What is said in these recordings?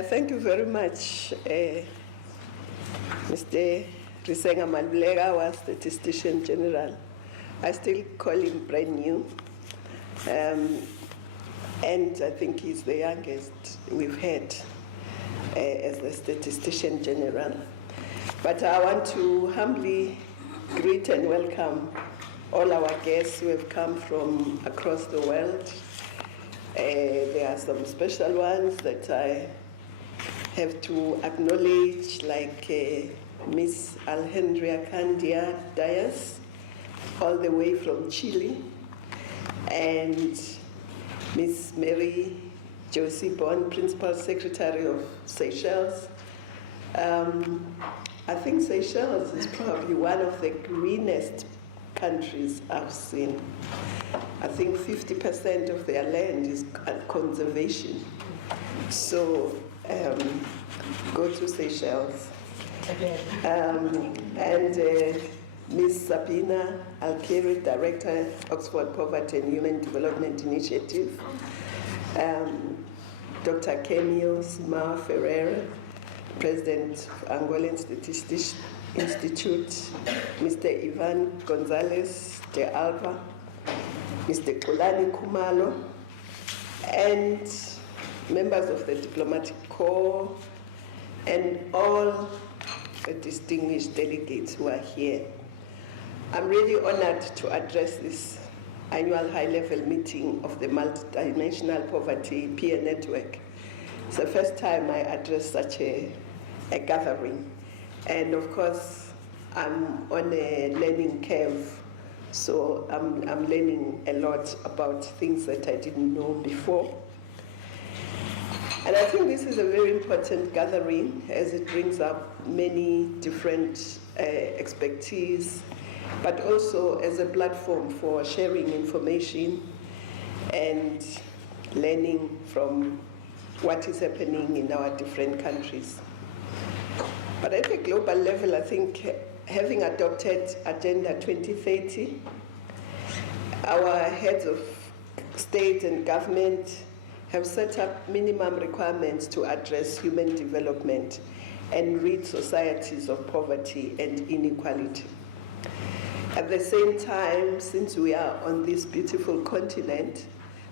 Thank you very much, Mr. Risenga Malbulega, our Statistician General. I still call him brand new, and I think he's the youngest we've had as the Statistician General. But I want to humbly greet and welcome all our guests who have come from across the world. There are some special ones that I have to acknowledge, like Miss Alejandra Candia Diaz, all the way from Chile, and Miss Mary Josie Bond, Principal Secretary of Seychelles. I think Seychelles is probably one of the greenest countries I've seen. I think 50% of their land is conservation. So go to Seychelles. And Ms. Sabina Alkeri, Director, Oxford Poverty and Human Development Initiative. Dr. Kemio Sima Ferreira, President of Angolan Statistics Institute. Mr. Ivan Gonzalez de Alva, Mr. Kulani Kumalo, and members of the Diplomatic Corps, and all the distinguished delegates who are here. I'm really honored to address this annual high-level meeting of the Multidimensional Poverty Peer Network. It's the first time I address such a gathering. And of course, I'm on a learning curve, so I'm learning a lot about things that I didn't know before. And I think this is a very important gathering as it brings up many different expertise, but also as a platform for sharing information and learning from what is happening in our different countries. But at a global level, I think having adopted Agenda 2030, our heads of state and government have set up minimum requirements to address human development and rid societies of poverty and inequality. At the same time, since we are on this beautiful continent,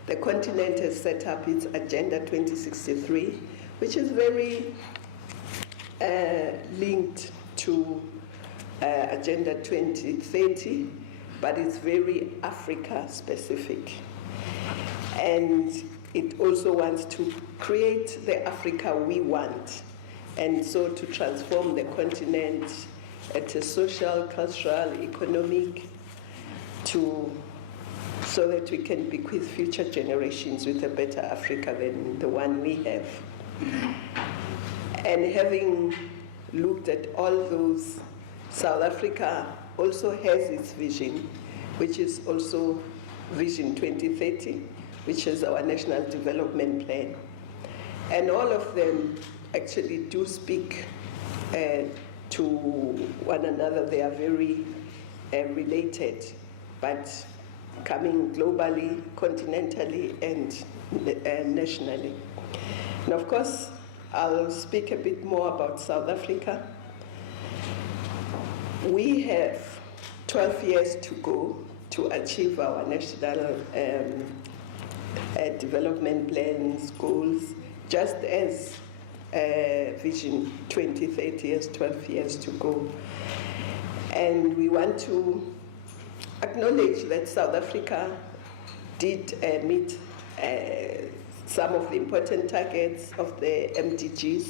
the continent has set up its Agenda 2063, which is very linked to Agenda 2030, but it's very Africa specific. And it also wants to create the Africa we want, and so to transform the continent at a social, cultural, economic, so that we can bequeath future generations with a better Africa than the one we have. And having looked at all those, South Africa also has its vision, which is also Vision 2030, which is our national development plan. And all of them actually do speak to one another. They are very related, but coming globally, continentally, and nationally. And of course, I'll speak a bit more about South Africa. We have 12 years to go to achieve our national development plans, goals, just as Vision 2030 has 12 years to go. And we want to acknowledge that South Africa did meet some of the important targets of the MDGs.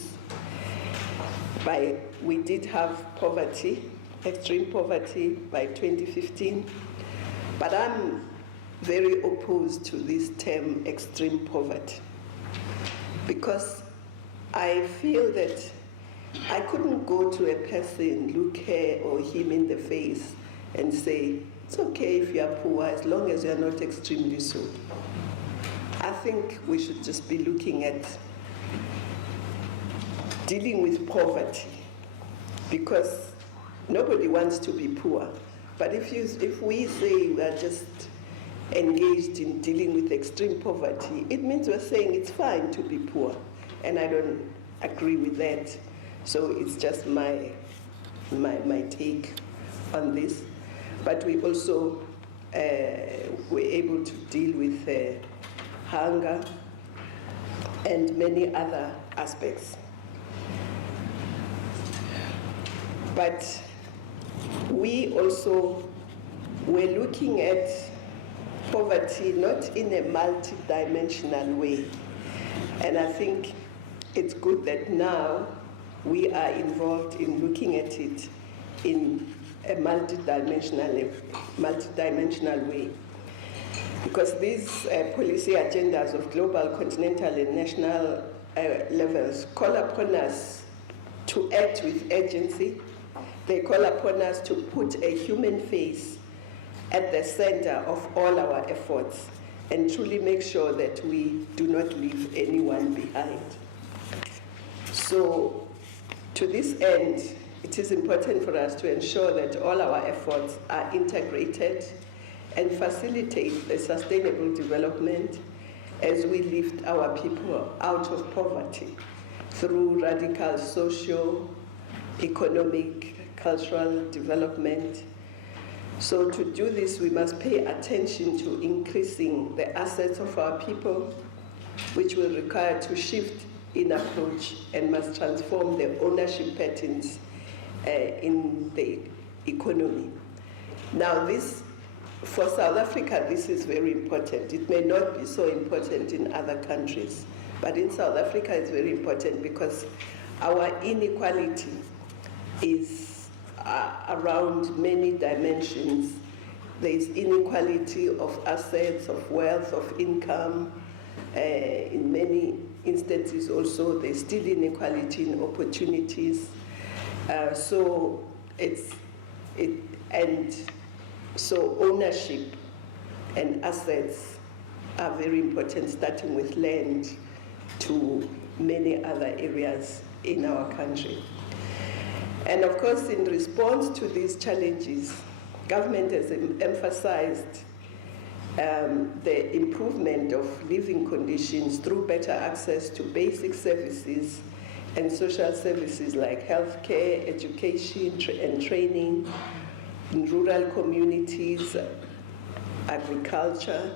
We did have poverty, extreme poverty by 2015, but I'm very opposed to this term extreme poverty, because I feel that I couldn't go to a person, look her or him in the face and say, it's okay if you are poor as long as you are not extremely so. I think we should just be looking at dealing with poverty, because nobody wants to be poor. But if we say we are just engaged in dealing with extreme poverty, it means we're saying it's fine to be poor. And I don't agree with that. So it's just my take on this. But we also were able to deal with hunger and many other aspects. But we also were looking at poverty not in a multi-dimensional way. And I think it's good that now we are involved in looking at it in a multi-dimensional way. Because these policy agendas of global, continental, and national levels call upon us to act with urgency. They call upon us to put a human face at the center of all our efforts and truly make sure that we do not leave anyone behind. So, to this end, it is important for us to ensure that all our efforts are integrated and facilitate the sustainable development as we lift our people out of poverty through radical social, economic, cultural development. So to do this, we must pay attention to increasing the assets of our people, which will require to shift in approach and must transform the ownership patterns in the economy. Now this, for South Africa, this is very important. It may not be so important in other countries, but in South Africa it's very important because our inequality is around many dimensions. There is inequality of assets, of wealth, of income. In many instances also, there's still inequality in opportunities. So ownership and assets are very important, starting with land to many other areas in our country. And of course, in response to these challenges, government has emphasized the improvement of living conditions through better access to basic services and social services like healthcare, education, and training in rural communities, agriculture,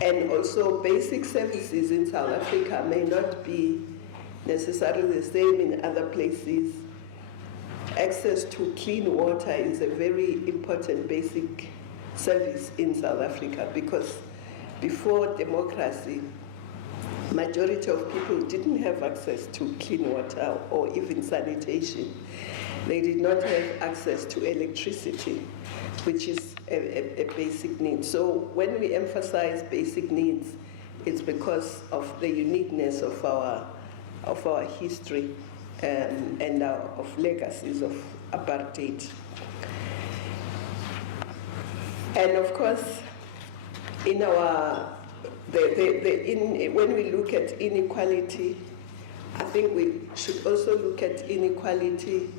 and also basic services in South Africa may not be necessarily the same in other places. Access to clean water is a very important basic service in South Africa because before democracy, majority of people didn't have access to clean water or even sanitation. They did not have access to electricity, which is a basic need. So when we emphasize basic needs, it's because of the uniqueness of our history and of legacies of apartheid. And of course, in when we look at inequality, I think we should also look at inequality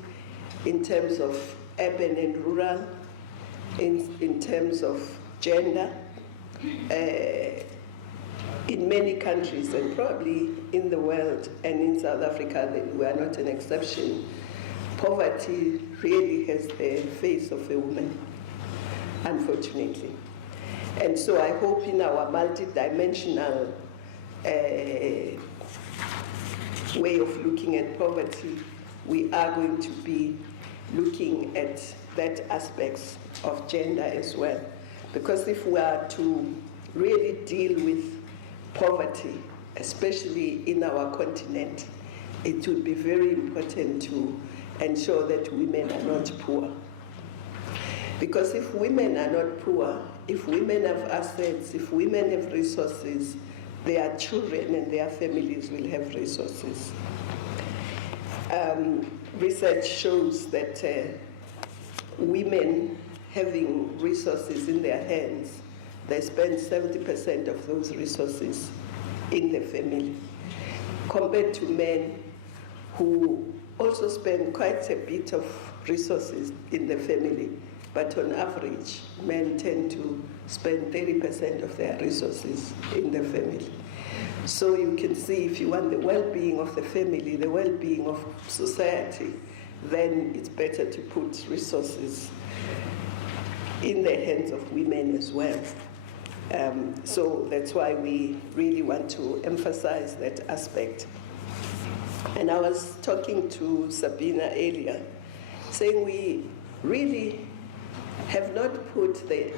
in terms of urban and rural, in terms of gender. In many countries, and probably in the world and in South Africa, we are not an exception. Poverty really has the face of a woman, unfortunately. And so I hope in our multidimensional way of looking at poverty, we are going to be looking at that aspects of gender as well. Because if we are to really deal with poverty, especially in our continent, it would be very important to ensure that women are not poor. Because if women are not poor, if women have assets, if women have resources, their children and their families will have resources. Research shows that women having resources in their hands, they spend 70% of those resources in the family, compared to men who also spend quite a bit of resources in the family, but on average, men tend to spend 30% of their resources in the family. So you can see, if you want the well-being of the family, the well-being of society, then it's better to put resources in the hands of women as well. So that's why we really want to emphasize that aspect. And I was talking to Sabina earlier, saying we really have not put the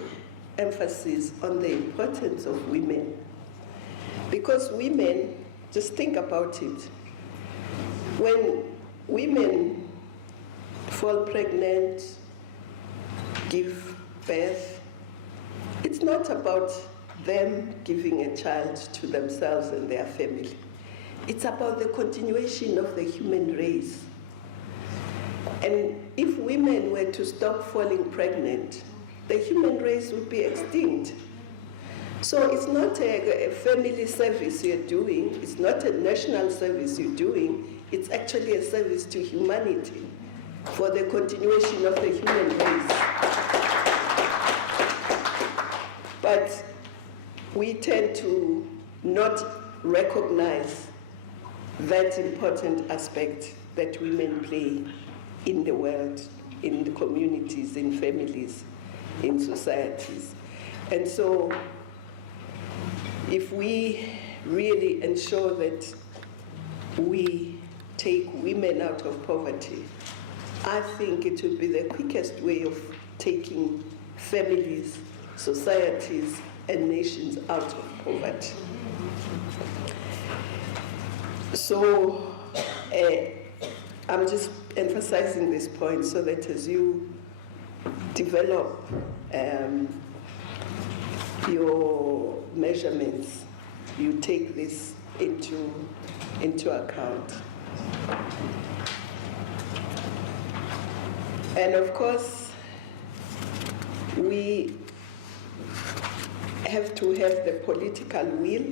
emphasis on the importance of women. Because women, just think about it, when women fall pregnant, give birth, it's not about them giving a child to themselves and their family. It's about the continuation of the human race. And if women were to stop falling pregnant, the human race would be extinct. So it's not a family service you're doing, it's not a national service you're doing, it's actually a service to humanity for the continuation of the human race. But we tend to not recognize that important aspect that women play in the world, in the communities, in families, in societies. And so if we really ensure that we take women out of poverty, I think it would be the quickest way of taking families, societies, and nations out of poverty. So I'm just emphasizing this point so that as you develop your measurements, you take this into account. And of course, we have to have the political will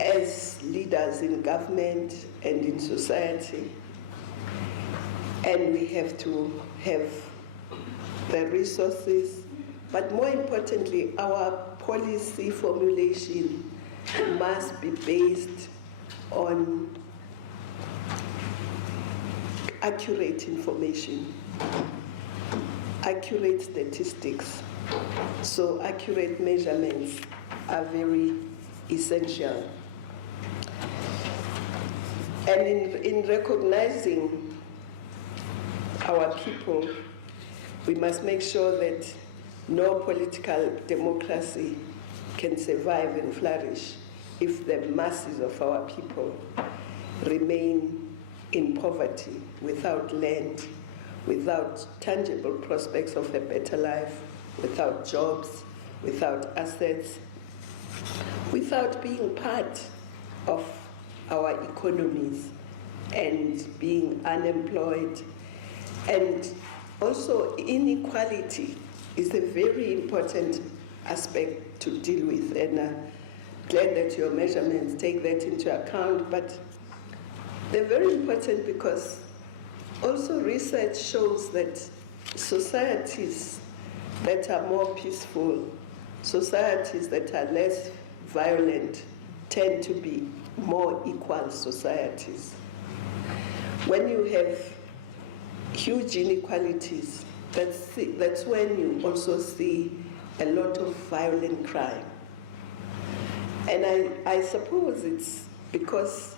as leaders in government and in society, and we have to have the resources, but more importantly, our policy formulation must be based on accurate information, accurate statistics. So accurate measurements are very essential. And in recognizing our people, we must make sure that no political democracy can survive and flourish if the masses of our people remain in poverty, without land, without tangible prospects of a better life, without jobs, without assets, without being part of our economies and being unemployed. And also inequality is a very important aspect to deal with, and glad that your measurements take that into account, but they're very important because also research shows that societies that are more peaceful, societies that are less violent, tend to be more equal societies. When you have huge inequalities, that's when you also see a lot of violent crime. And I suppose it's because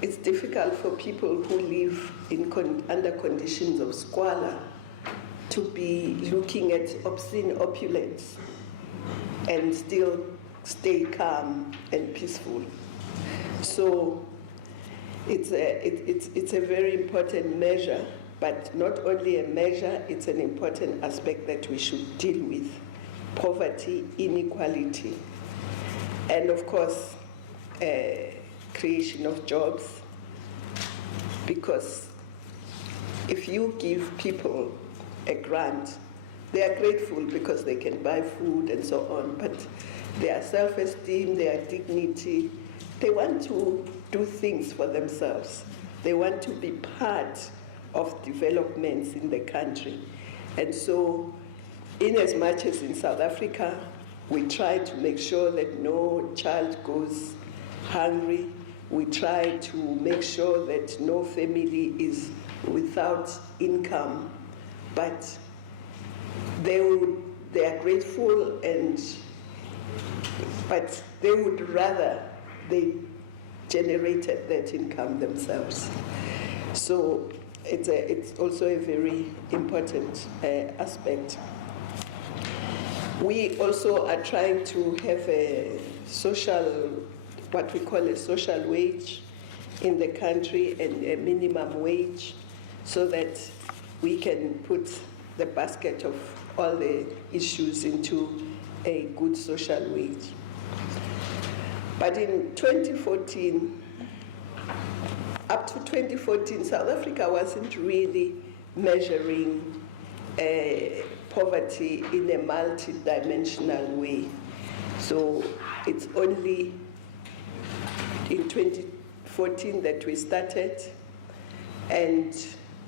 it's difficult for people who live under conditions of squalor to be looking at obscene opulence and still stay calm and peaceful. So it's a very important measure, but not only a measure, it's an important aspect that we should deal with: poverty, inequality, and of course, creation of jobs. Because if you give people a grant, they are grateful because they can buy food and so on, but their self-esteem, their dignity, they want to do things for themselves. They want to be part of developments in the country. And so, in as much as in South Africa, we try to make sure that no child goes hungry, we try to make sure that no family is without income, but they are grateful, but they would rather they generated that income themselves. So it's also a very important aspect. We also are trying to have a social, what we call a social wage in the country, and a minimum wage, so that we can put the basket of all the issues into a good social wage. But in 2014, up to 2014, South Africa wasn't really measuring poverty in a multi-dimensional way. So it's only in 2014 that we started, and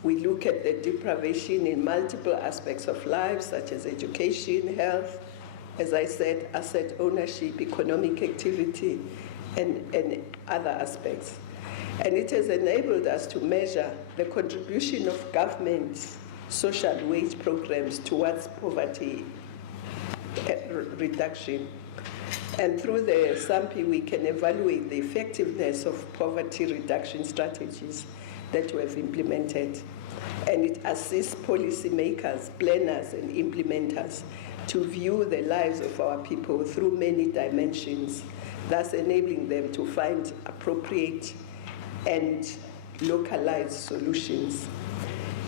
we look at the deprivation in multiple aspects of life, such as education, health, as I said, asset ownership, economic activity, and other aspects. And it has enabled us to measure the contribution of government's social wage programs towards poverty reduction. And through the SAMPI, we can evaluate the effectiveness of poverty reduction strategies that we have implemented. And it assists policymakers, planners, and implementers to view the lives of our people through many dimensions, thus enabling them to find appropriate and localized solutions.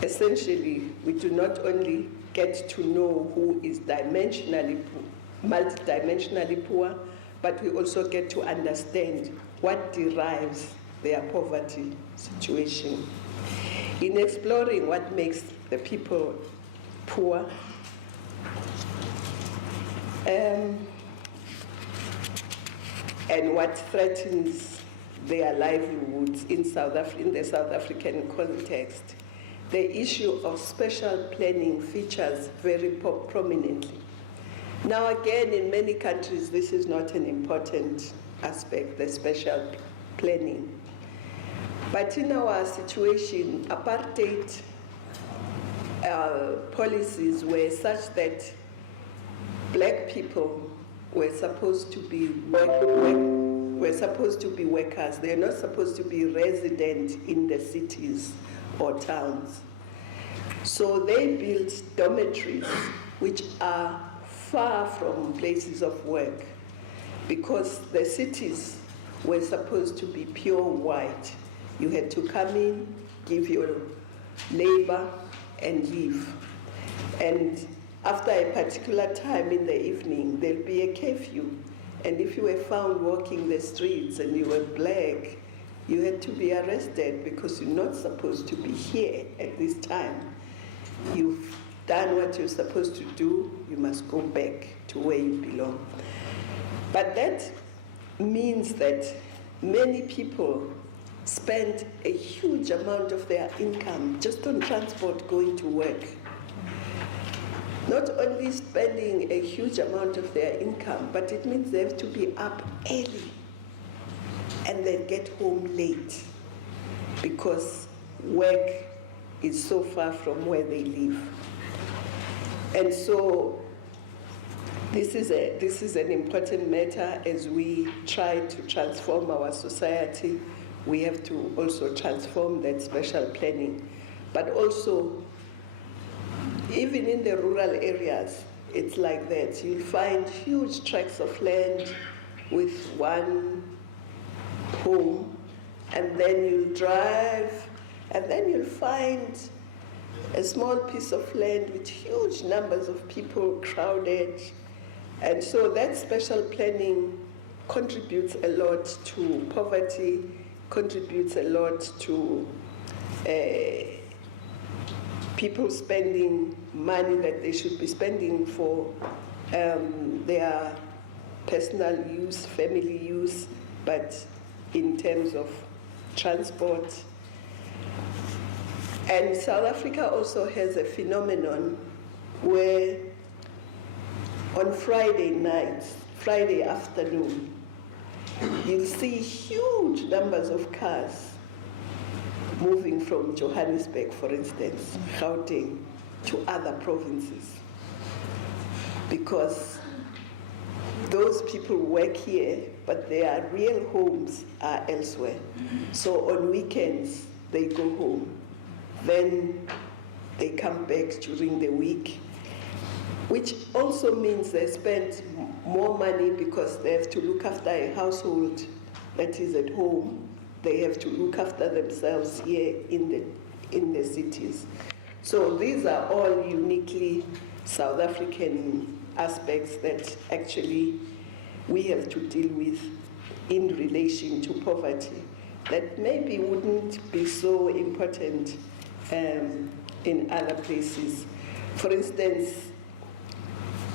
Essentially, we do not only get to know who is multidimensionally poor, but we also get to understand what derives their poverty situation. In exploring what makes the people poor, and what threatens their livelihoods in the South African context, the issue of spatial planning features very prominently. Now again, in many countries, this is not an important aspect, the spatial planning. But in our situation, apartheid policies were such that black people were supposed to be workers. They're not supposed to be resident in the cities or towns. So they built dormitories which are far from places of work, because the cities were supposed to be pure white. You had to come in, give your labor, and leave. And after a particular time in the evening, there'll be a curfew. And if you were found walking the streets and you were black, you had to be arrested, because you're not supposed to be here at this time. You've done what you're supposed to do, you must go back to where you belong. But that means that many people spend a huge amount of their income just on transport going to work. Not only spending a huge amount of their income, but it means they have to be up early and then get home late, because work is so far from where they live. And so this is an important matter as we try to transform our society. We have to also transform that spatial planning. But also, even in the rural areas, it's like that. You'll find huge tracts of land with one home, and then you'll drive, and then you'll find a small piece of land with huge numbers of people crowded. And so that spatial planning contributes a lot to poverty, contributes a lot to people spending money that they should be spending for their personal use, family use, but in terms of transport. And South Africa also has a phenomenon where on Friday afternoon, you'll see huge numbers of cars moving from Johannesburg, for instance, Gauteng, to other provinces. Because those people work here, but their real homes are elsewhere. So on weekends, they go home. Then they come back during the week, which also means they spend more money because they have to look after a household that is at home. They have to look after themselves here in the cities. So these are all uniquely South African aspects that actually we have to deal with in relation to poverty that maybe wouldn't be so important in other places. For instance,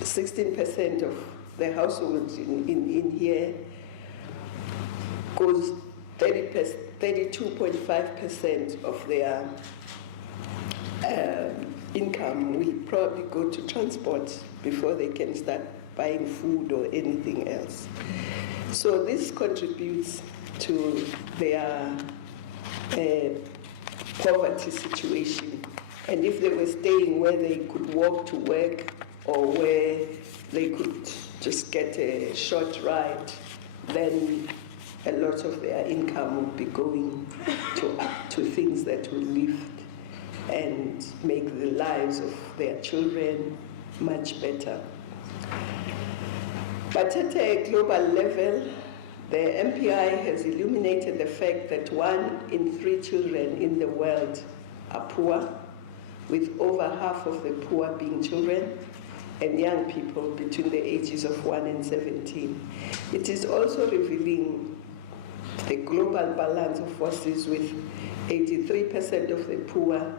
16% of the households in here goes 32.5% of their income will probably go to transport before they can start buying food or anything else. So this contributes to their poverty situation. And if they were staying where they could walk to work or where they could just get a short ride, then a lot of their income would be going to things that will lift and make the lives of their children much better. But at a global level, the MPI has illuminated the fact that 1 in 3 children in the world are poor, with over half of the poor being children and young people between the ages of 1 and 17. It is also revealing the global balance of forces, with 83% of the poor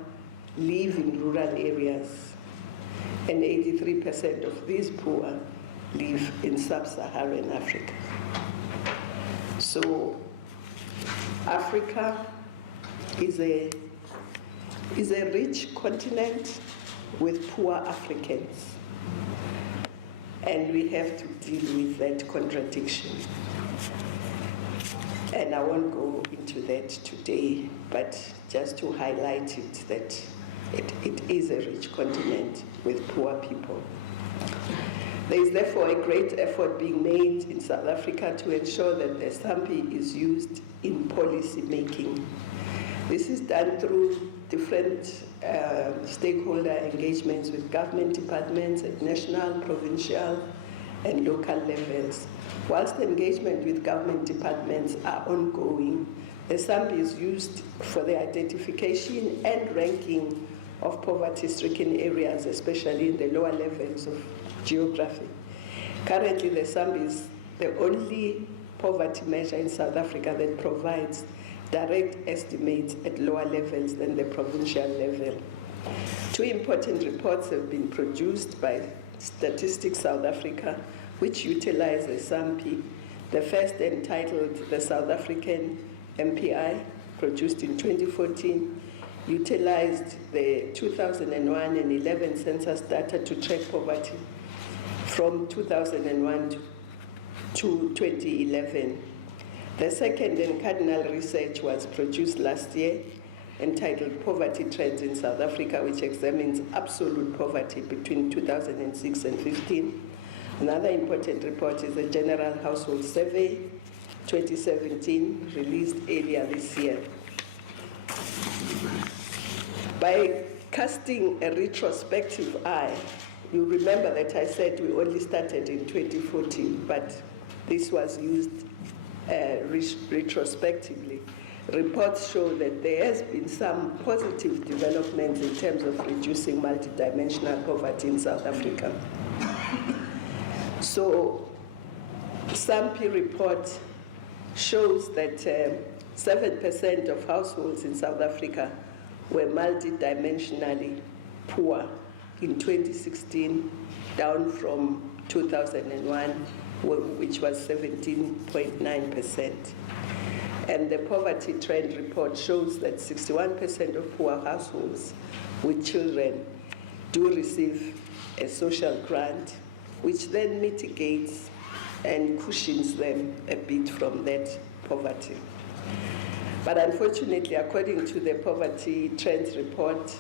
live in rural areas, and 83% of these poor live in sub-Saharan Africa. So Africa is a rich continent with poor Africans, and we have to deal with that contradiction. And I won't go into that today, but just to highlight it, that it is a rich continent with poor people. There is therefore a great effort being made in South Africa to ensure that the SAMPI is used in policy making. This is done through different stakeholder engagements with government departments at national, provincial, and local levels. Whilst engagement with government departments are ongoing, the SAMPI is used for the identification and ranking of poverty-stricken areas, especially in the lower levels of geography. Currently, the SAMPI is the only poverty measure in South Africa that provides direct estimates at lower levels than the provincial level. 2 important reports have been produced by Statistics South Africa, which utilize the SAMPI. The first, entitled The South African MPI, produced in 2014, utilized the 2001 and 11 census data to track poverty from 2001 to 2011. The second and cardinal research was produced last year, entitled Poverty Trends in South Africa, which examines absolute poverty between 2006 and 15. Another important report is the General Household Survey 2017, released earlier this year. By casting a retrospective eye, you remember that I said we only started in 2014, but this was used retrospectively. Reports show that there has been some positive developments in terms of reducing multidimensional poverty in South Africa. So, SAMPI report shows that 7% of households in South Africa were multidimensionally poor in 2016, down from 2001, which was 17.9%. And the poverty trend report shows that 61% of poor households with children do receive a social grant, which then mitigates and cushions them a bit from that poverty. But unfortunately, according to the Poverty Trends Report,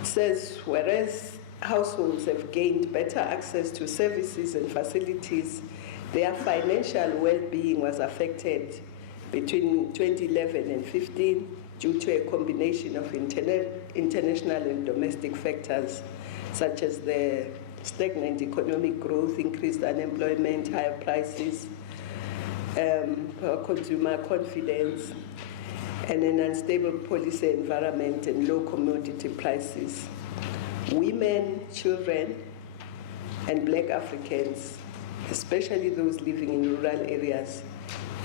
it says whereas households have gained better access to services and facilities, their financial well-being was affected between 2011 and 15 due to a combination of international and domestic factors, such as the stagnant economic growth, increased unemployment, higher prices, consumer confidence, and an unstable policy environment and low commodity prices. Women, children, and Black Africans, especially those living in rural areas,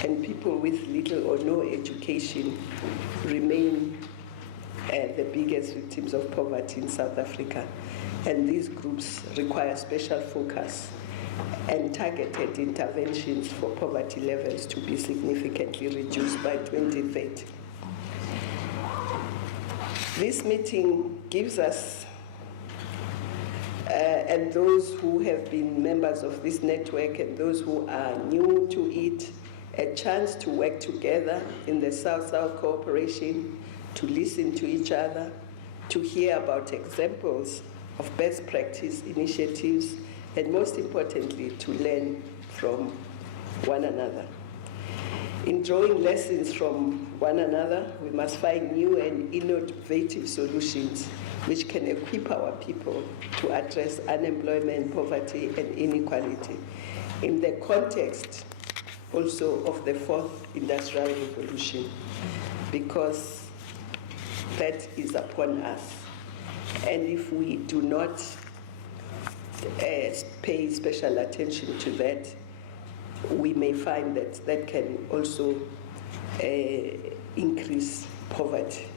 and people with little or no education, remain the biggest victims of poverty in South Africa. And these groups require special focus and targeted interventions for poverty levels to be significantly reduced by 2030. This meeting gives us, and those who have been members of this network and those who are new to it, a chance to work together in the South-South cooperation, to listen to each other, to hear about examples of best practice initiatives, and most importantly, to learn from one another. In drawing lessons from one another, we must find new and innovative solutions which can equip our people to address unemployment, poverty, and inequality in the context also of the fourth industrial revolution, because that is upon us. And if we do not pay special attention to that, we may find that that can also increase poverty.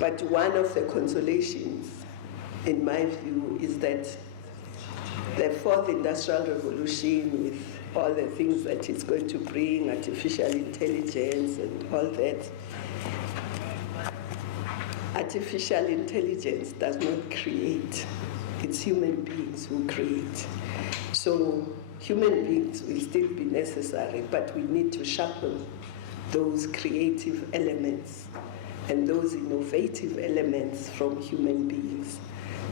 But one of the consolations, in my view, is that the fourth industrial revolution, with all the things that it's going to bring, artificial intelligence and all that, artificial intelligence does not create. It's human beings who create. So human beings will still be necessary, but we need to sharpen those creative elements and those innovative elements from human beings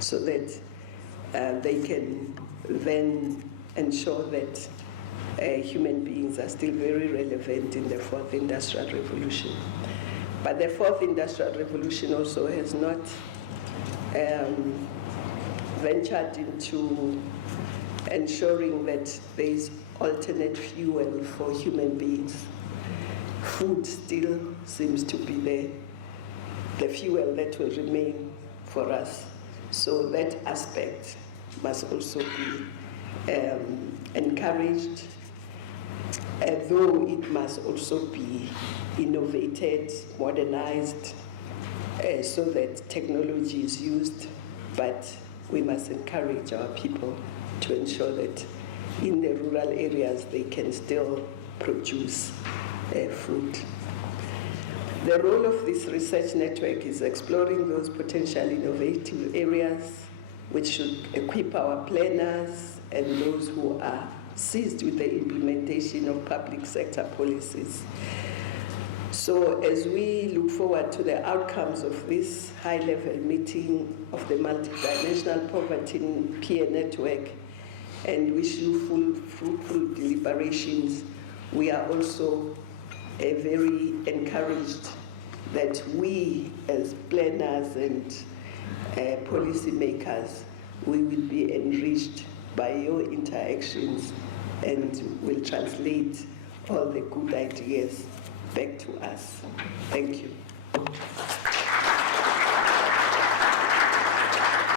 so that they can then ensure that human beings are still very relevant in the fourth industrial revolution. But the fourth industrial revolution also has not ventured into ensuring that there is alternate fuel for human beings. Food still seems to be the fuel that will remain for us. So that aspect must also be encouraged, though it must also be innovated, modernized, so that technology is used, but we must encourage our people to ensure that in the rural areas they can still produce food. The role of this research network is exploring those potential innovative areas which should equip our planners and those who are seized with the implementation of public sector policies. So as we look forward to the outcomes of this high-level meeting of the Multidimensional Poverty Peer Network and wish you fruitful deliberations, we are also very encouraged that we as planners and policymakers, we will be enriched by your interactions and will translate all the good ideas back to us. Thank you.